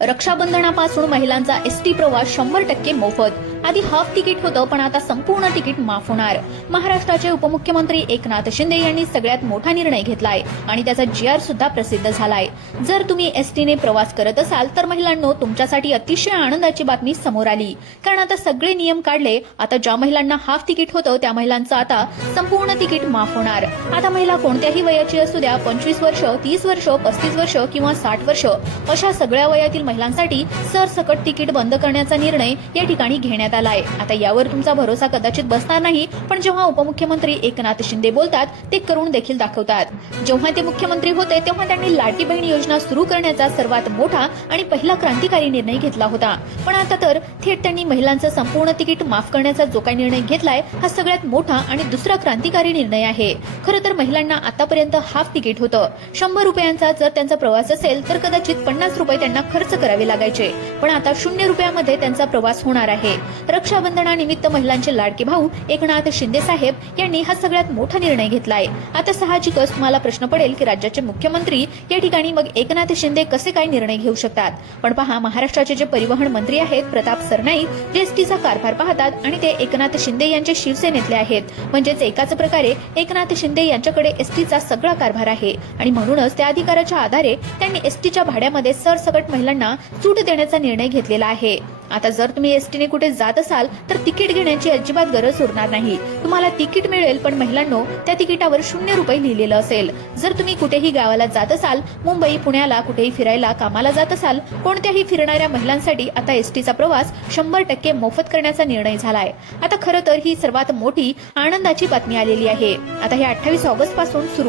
रक्षाबंधनापासून महिलांचा एसटी प्रवास 100% मोफत। आधी हाफ तिकीट होतं, पण आता संपूर्ण तिकीट माफ होणार। महाराष्ट्राचे उपमुख्यमंत्री एकनाथ शिंदे यांनी सगळ्यात मोठा निर्णय घेतलाय आणि त्याचा GR सुद्धा प्रसिद्ध झालाय। जर तुम्ही एसटीने प्रवास करत असाल तर महिलांनो, तुमच्यासाठी अतिशय आनंदाची बातमी समोर आली, कारण आता सगळे नियम काढले। आता ज्या महिलांना हाफ तिकीट होतं त्या महिलांचं आता संपूर्ण तिकीट माफ होणार। आता महिला कोणत्याही वयाची असू द्या, 25 वर्ष, 30 वर्ष, 35 वर्ष किंवा 60 वर्ष, अशा सगळ्या वयातील महिलांसाठी सरसकट तिकीट बंद करण्याचा निर्णय या ठिकाणी घेण्यात आलाय। आता यावर तुमचा भरोसा कदाचित बसणार नाही, पण जेव्हा उपमुख्यमंत्री एकनाथ शिंदे बोलतात ते करून देखील दाखवतात। जेव्हा ते मुख्यमंत्री होते तेव्हा त्यांनी लाडकी बहीण योजना सुरू करण्याचा सर्वात मोठा आणि पहिला क्रांतिकारी निर्णय घेतला होता, पण आता तर थेट त्यांनी महिलांचं संपूर्ण तिकीट माफ करण्याचा जो काही निर्णय घेतलाय हा सगळ्यात मोठा आणि दुसरा क्रांतिकारी निर्णय आहे। खरं तर महिलांना आतापर्यंत हाफ तिकीट होतं। 100 रुपयांचा जर त्यांचा प्रवास असेल तर कदाचित 50 रुपये त्यांना खर्च करावे लागायचे, पण आता 0 रुपयामध्ये त्यांचा प्रवास होणार आहे। रक्षाबंधनानिमित्त महिलांचे लाडके भाऊ एकनाथ शिंदे साहेब यांनी हा सगळ्यात मोठा निर्णय घेतलाय। आता साहजिकच तुम्हाला प्रश्न पडेल की राज्याचे मुख्यमंत्री या ठिकाणी मग एकनाथ शिंदे कसे काय निर्णय घेऊ शकतात, पण पहा, महाराष्ट्राचे जे परिवहन मंत्री आहेत प्रताप सरनाईक, जे एसटीचा कारभार पाहतात आणि ते एकनाथ शिंदे यांचे शिवसेनेतले आहेत, म्हणजेच एकाच प्रकारे एकनाथ शिंदे यांच्याकडे एसटीचा सगळा कारभार आहे आणि म्हणूनच त्या अधिकाराच्या आधारे त्यांनी एसटीच्या भाड्यामध्ये सरसकट महिलांना सूट देण्याचा निर्णय घेतलेला आहे। आता जर तुम्ही एसटीने कुठे जात असाल तर तिकीट घेण्याची अजिबात गरज उरणार नाही। तुम्हाला तिकीट मिळेल, पण महिलांनो, त्या तिकिटावर 0 रुपये लिहिलेलं असेल। जर तुम्ही कुठेही गावाला जात असाल, मुंबई पुण्याला कुठेही फिरायला कामाला जात असाल, कोणत्याही फिरणाऱ्या महिलांसाठी आता एसटीचा प्रवास 100% मोफत करण्याचा निर्णय झालाय। आता खरं तर ही सर्वात मोठी आनंदाची बातमी आलेली आहे। आता हे 28 ऑगस्ट पासून सुरू,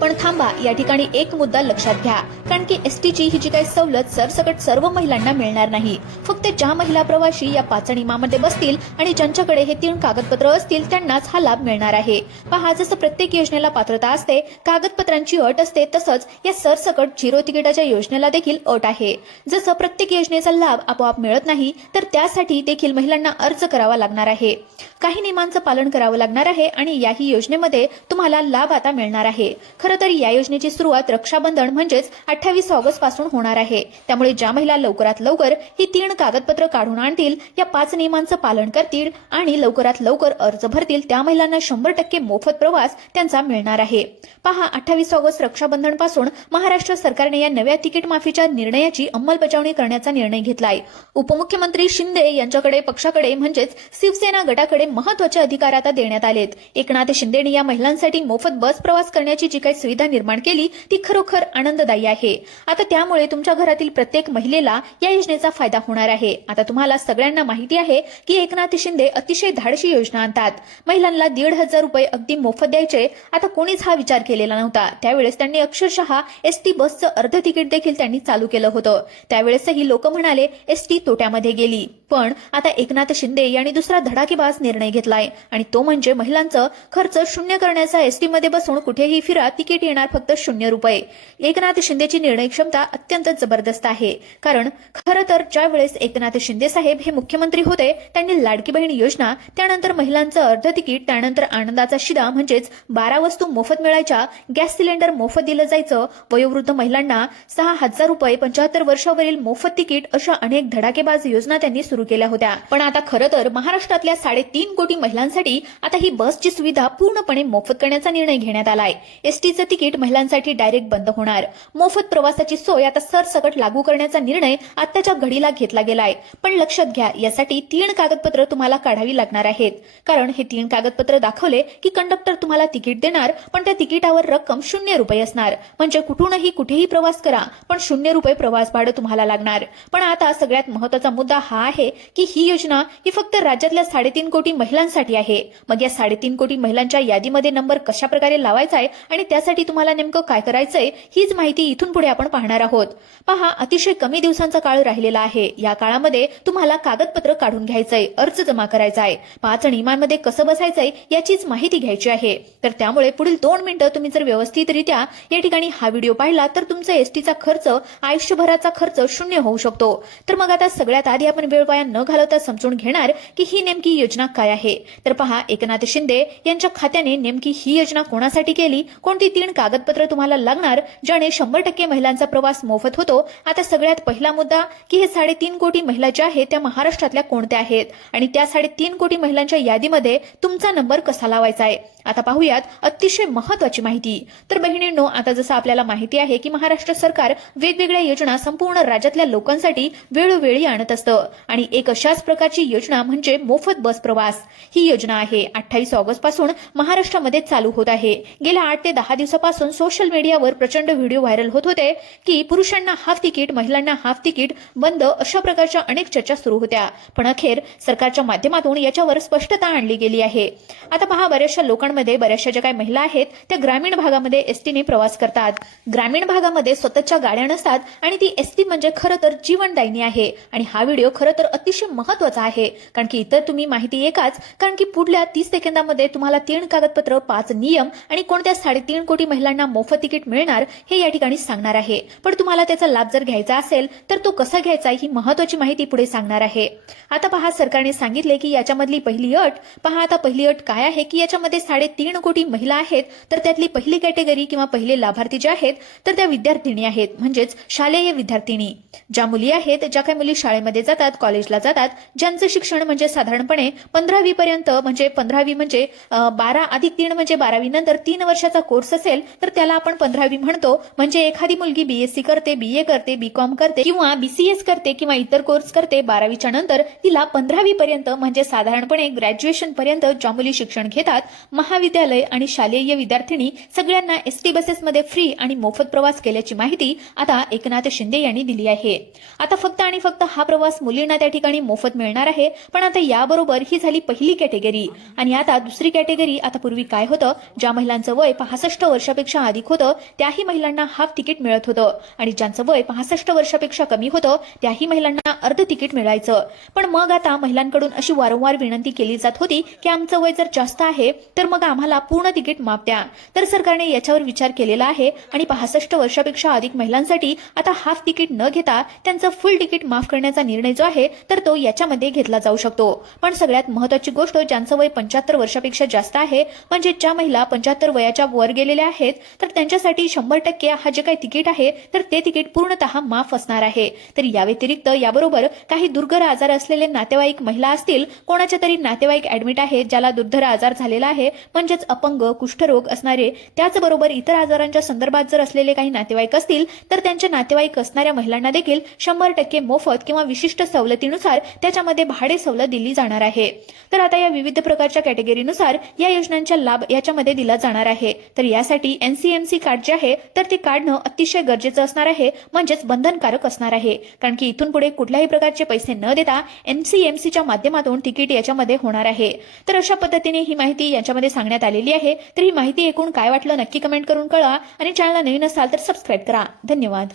पण थांबा, या ठिकाणी एक मुद्दा लक्षात घ्या, कारण की एसटीची ही जी काही सवलत सरसकट सर्व महिलांना मिळणार नाही। फक्त ज्या महिला प्रवाशी या 5 नियमांमध्ये बसतील आणि ज्यांच्याकडे हे 3 कागदपत्र असतील त्यांनाच हा लाभ मिळणार आहे। पहा, जसं प्रत्येक योजनेला पात्रता असते, कागदपत्रांची अट असते, तसंच या सरसकट 0 तिकिटाच्या योजनेला देखील अट आहे। जसं प्रत्येक योजनेचा लाभ आपोआप मिळत नाही, तर त्यासाठी देखील महिलांना अर्ज करावा लागणार आहे, काही नियमांचं पालन करावं लागणार आहे आणि याही योजनेमध्ये तुम्हाला लाभ आता मिळणार आहे। खरं तर या योजनेची सुरुवात रक्षाबंधन म्हणजेच 28 ऑगस्ट पासून होणार आहे। त्यामुळे ज्या महिला लवकरात लवकर ही 3 कागदपत्र काढून आणतील, या 5 नियमांचं पालन करतील आणि लवकरात लवकर अर्ज भरतील, त्या महिलांना 100% मोफत प्रवास त्यांचा मिळणार आहे। पहा, 28 ऑगस्ट रक्षाबंधन पासून महाराष्ट्र सरकारने या नव्या तिकीट माफीच्या निर्णयाची अंमलबजावणी करण्याचा निर्णय घेतलाय। उपमुख्यमंत्री शिंदे यांच्याकडे, पक्षाकडे म्हणजेच शिवसेना गटाकडे महत्त्वाचे अधिकार आता देण्यात आलेत। एकनाथ शिंदेंनी या महिलांसाठी मोफत बस प्रवास करण्याची जी काही सुविधा निर्माण केली ती खरोखर आनंददायी आहे। आता त्यामुळे तुमच्या घरातील प्रत्येक महिलेला या योजनेचा फायदा होणार आहे। आता तुम्हाला सगळ्यांना माहिती आहे की एकनाथ शिंदे अतिशय धाडशी योजना आणतात। महिलांना 1,500 रुपये अगदी मोफत द्यायचे। आता कोणीच हा विचार केलेला नव्हता। त्यावेळेस त्यांनी अक्षरशः एसटी बसचं अर्ध तिकीट देखील त्यांनी चालू केलं होतं। त्यावेळेसही लोक म्हणाले एसटी तोट्यामध्ये गेली, पण आता एकनाथ शिंदे यांनी दुसरा धडाकेबाज निर्णय घेतलाय आणि तो म्हणजे महिलांचं खर्च 0 करण्याचा। एसटी मध्ये बसून कुठेही फिरा, तिकीट येणार फक्त 0 रुपये। एकनाथ शिंदेची निर्णय क्षमता अत्यंत जबरदस्त आहे, कारण खरं तर ज्या वेळेस एकनाथ शिंदे साहेब हे मुख्यमंत्री होते त्यांनी लाडकी बहीण योजना, त्यानंतर महिलांचं अर्ध तिकीट, त्यानंतर आनंदाचा शिदा म्हणजेच 12 वस्तू मोफत मिळायच्या, गॅस सिलेंडर मोफत दिलं जायचं, वयोवृद्ध महिलांना 6,000 रुपये, 75 वर्षावरील मोफत तिकीट, अशा अनेक धडाकेबाज योजना त्यांनी सुरू केल्या होत्या। पण आता खरं तर महाराष्ट्रातल्या 3.5 कोटी महिलांसाठी आता ही बसची सुविधा पूर्णपणे मोफत करण्याचा निर्णय घेण्यात आलाय। एसटीचं तिकीट महिलांसाठी डायरेक्ट बंद होणार। मोफत प्रवासाची सोय आता सरसकट लागू करण्याचा निर्णय आताच्या घडीला घेतला गेलाय। पण लक्षात घ्या, यासाठी 3 कागदपत्र तुम्हाला काढावी लागणार आहेत, कारण हे 3 कागदपत्र दाखवले की कंडक्टर तुम्हाला तिकीट देणार, पण त्या तिकिटावर रक्कम 0 रुपये असणार। म्हणजे कुठूनही कुठेही प्रवास करा, पण 0 रुपये प्रवास भाडं तुम्हाला लागणार। पण आता सगळ्यात महत्त्वाचा मुद्दा हा आहे की ही योजना ही फक्त राज्यातल्या 3.5 कोटी महिलांसाठी आहे। मग या 3.5 कोटी महिलांच्या यादीमध्ये नंबर कशा प्रकारे लावायचा आहे आणि त्यासाठी तुम्हाला नेमकं काय करायचंय हीच माहिती इथून पुढे आपण पाहणार आहोत। पहा, अतिशय कमी दिवसांचा काळ राहिलेला आहे। या काळामध्ये तुम्हाला कागदपत्र काढून घ्यायचंय, अर्ज जमा करायचा आहे, 5 नियमांमध्ये कसं बसायचंय याचीच माहिती घ्यायची आहे। तर त्यामुळे पुढील 2 मिनिटं तुम्ही जर व्यवस्थितरित्या या ठिकाणी हा व्हिडिओ पाहिला तर तुमचा एसटीचा खर्च, आयुष्यभराचा खर्च 0 होऊ शकतो। तर मग आता सगळ्यात आधी आपण वेळ वाया वाया न घालवता समजून घेणार की ही नेमकी योजना काय आहे. तर पहा, एकनाथ शिंदे यांच्या खात्याने नेमकी ही योजना कोणासाठी केली, कोणती 3 कागदपत्र तुम्हाला लागणार ज्याने 100% महिलांचा प्रवास मोफत होतो. आता सगळ्यात पहिला मुद्दा की हे 3.5 कोटी महिला ज्या आहेत त्या महाराष्ट्रातल्या कोणत्या आहेत आणि त्या 3.5 कोटी महिलांच्या यादीमध्ये तुमचा नंबर कसा लावायचा आहे. आता पाहूयात अतिशय महत्त्वाची माहिती. तर बहिणींनो, आता जसं आपल्याला माहिती आहे की महाराष्ट्र सरकार वेगवेगळ्या योजना संपूर्ण राज्यातल्या लोकांसाठी वेळोवेळी आणत असतं आणि एक अशाच प्रकारची योजना म्हणजे मोफत बस प्रवास. ही योजना आहे 28 ऑगस्ट पासून महाराष्ट्रामध्ये चालू होत आहे. गेल्या 8 ते 10 दिवसापासून सोशल मीडियावर प्रचंड व्हिडिओ व्हायरल होत होते की पुरुषांना हाफ तिकीट, महिलांना हाफ तिकीट बंद, अशा प्रकारच्या अनेक चर्चा सुरू होत्या. पण अखेर सरकारच्या माध्यमातून याच्यावर स्पष्टता आणली गेली आहे. आता पहा, बऱ्याचशा लोकांमध्ये, बऱ्याचशा ज्या काही महिला आहेत त्या ग्रामीण भागामध्ये एसटीने प्रवास करतात. ग्रामीण भागामध्ये स्वतःच्या गाड्या नसतात आणि ती एसटी म्हणजे खरं तर जीवनदायिनी आहे. आणि हा व्हिडिओ खरं तर अतिशय महत्त्वाचा आहे कारण की इतर तुम्ही माहिती एकाच, कारण की पुढल्या 30 सेकंदामध्ये तुम्हाला 3 कागदपत्र, 5 नियम आणि कोणत्या 3.5 कोटी महिलांना मोफत तिकीट मिळणार हे या ठिकाणी सांगणार आहे. पण तुम्हाला त्याचा लाभ जर घ्यायचा असेल तर तो कसा घ्यायचा ही महत्त्वाची माहिती पुढे सांगणार आहे. आता पहा, सरकारने सांगितले की याच्यामधली पहिली अट पहा. आता पहिली अट काय आहे की याच्यामध्ये 3.5 कोटी महिला आहेत तर त्यातली पहिली कॅटेगरी किंवा पहिले लाभार्थी जे आहेत तर त्या विद्यार्थिनी आहेत, म्हणजेच शालेय विद्यार्थिनी. ज्या मुली आहेत, ज्या काही मुली शाळेमध्ये जातात, कॉलेजला जातात, ज्यांचं शिक्षण म्हणजे साधारणपणे 15वी पर्यंत, म्हणजे 15वी म्हणजे 12 अधिक 3 म्हणजे 12वी नंतर 3 वर्षाचा कोर्स असेल तर त्याला आपण 15वी म्हणतो. म्हणजे एखादी मुलगी बीएससी करते, बीए करते, बीकॉम करते किंवा बीसीएस करते किंवा इतर कोर्स करते, 12वीच्या नंतर तिला 15वी पर्यंत म्हणजे साधारणपणे ग्रॅज्युएशन पर्यंत ज्या मुली शिक्षण घेतात, महाविद्यालय आणि शालेय विद्यार्थिनी सगळ्यांना एसटी बसेसमध्ये फ्री आणि मोफत प्रवास केल्याची माहिती आता एकनाथ शिंदे यांनी दिली आहे. आता फक्त आणि फक्त हा प्रवास मुलींना त्या ठिकाणी मोफत मिळणार आहे. पण आता याबरोबर ही झाली पहिली कॅटेगरी आणि आता दुसरी कॅटेगरी. आता पूर्वी काय होतं, ज्या महिलांचं वय 65 वर्षापेक्षा अधिक होतं त्याही महिलांना हाफ तिकीट मिळत होतं आणि ज्यांचं वय 65 वर्षापेक्षा कमी होतं त्याही महिलांना अर्ध तिकीट मिळायचं. पण मग आता महिलांकडून अशी वारंवार विनंती केली जात होती की आमचं वय जर जास्त आहे तर मग आम्हाला पूर्ण तिकीट माफ द्या. तर सरकारने याच्यावर विचार केलेला आहे आणि 65 वर्षापेक्षा अधिक महिलांसाठी आता हाफ तिकीट न घेता त्यांचं फुल तिकीट माफ करण्याचा निर्णय जो आहे तर तो याच्यामध्ये घेतला जाऊ शकतो. पण सगळ्यात महत्त्वाची गोष्ट, ज्यांचं वय 75 वर्षापेक्षा जास्त आहे, म्हणजे ज्या महिला 75 वयाच्या वर गेलेल्या आहेत तर त्यांच्यासाठी 100% हा जे काही तिकीट आहे तर ते तिकीट पूर्णतः माफ असणार आहे. तर या व्यतिरिक्त याबरोबर काही दुर्धर आजार असलेले नातेवाईक महिला असतील, कोणाच्या तरी नातेवाईक ऍडमिट आहेत ज्याला दुर्धर आजार झालेला आहे, म्हणजेच अपंग, कुष्ठरोग असणारे, त्याचबरोबर इतर आजारांच्या संदर्भात जर असलेले काही नातेवाईक असतील तर त्यांचे नातेवाईक असणाऱ्या महिलांना देखील 100% मोफत किंवा विशिष्ट सवलतीनुसार त्याच्यामध्ये भाडे सवलत दिली जाणार आहे. तर आता या विविध प्रकारच्या कॅटेगरीनुसार या योजनांचा लाभ याच्यामध्ये दिला जाणार आहे. तर यासाठी एनसीएमसी कार्ड जे आहे तर ते काढणं अतिशय गरजेचं असणार आहे, म्हणजेच बंधनकारक असणार आहे. कारण की इथून पुढे कुठल्याही प्रकारचे पैसे न देता एनसीएमसीच्या माध्यमातून तिकीट याच्यामध्ये होणार आहे. तर अशा पद्धतीने ही माहिती याच्यामध्ये सांगण्यात आलेली आहे. तर ही माहिती ऐकून काय वाटलं नक्की कमेंट करून कळवा आणि चॅनलला नवीन असाल तर सबस्क्राईब करा. धन्यवाद.